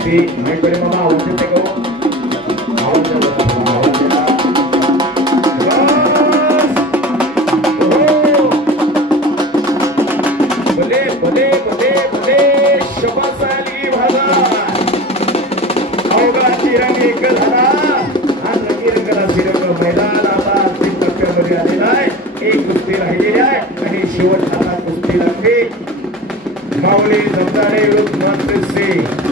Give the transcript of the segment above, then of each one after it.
कुस्ती मैत्री मामा आवाज देते को आवाज देला बले बले बले बले शबास अली भाजा अवघाची रंग एक झाला हा रंगीरंगाला फिरवलं मैदान आता अंतिम टप्प्यामध्ये आलेला आहे एक कुस्ती राहिलेली आहे आणि शेवट आता कुस्ती लागली माऊली जमदारे विरुद्ध मनप्रीत सिंग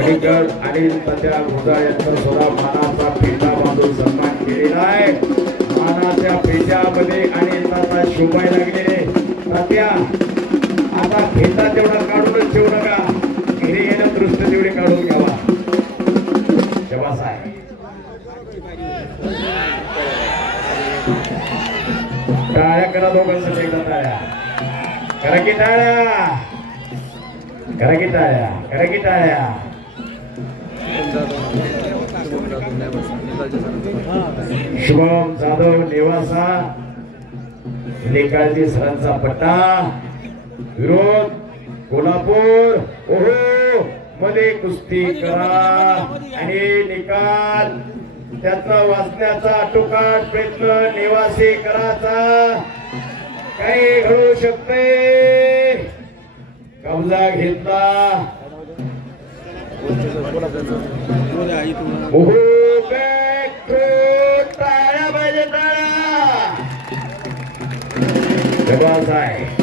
अनिल तात्या भुजा यांचा सोडा मानाचा पेटा बांधून सन्मान केलेला आहे मानाच्या पेट्यामध्ये अनिल तात्या शोभाय लागले तात्या आता पेटा तेवढा काढूनच ठेवू नका घरी येणं दृष्ट तेवढे काढून घ्यावा शबास आहे टाळ्या करा दोघांसाठी एकदा टाळ्या करा की टाळ्या करा की टाळ्या करा की टाळ्या शुभम जाधव नेवासा निकालची सरांचा पट्टा विरोध कोल्हापूर ओहो मध्ये कुस्ती करा आणि निकाल त्यातला वाचण्याचा अटोकाट प्रयत्न निवासी कराचा काही घडू शकते कब्जा घेतला टाळ्या पाहिजे टाळ्या आहे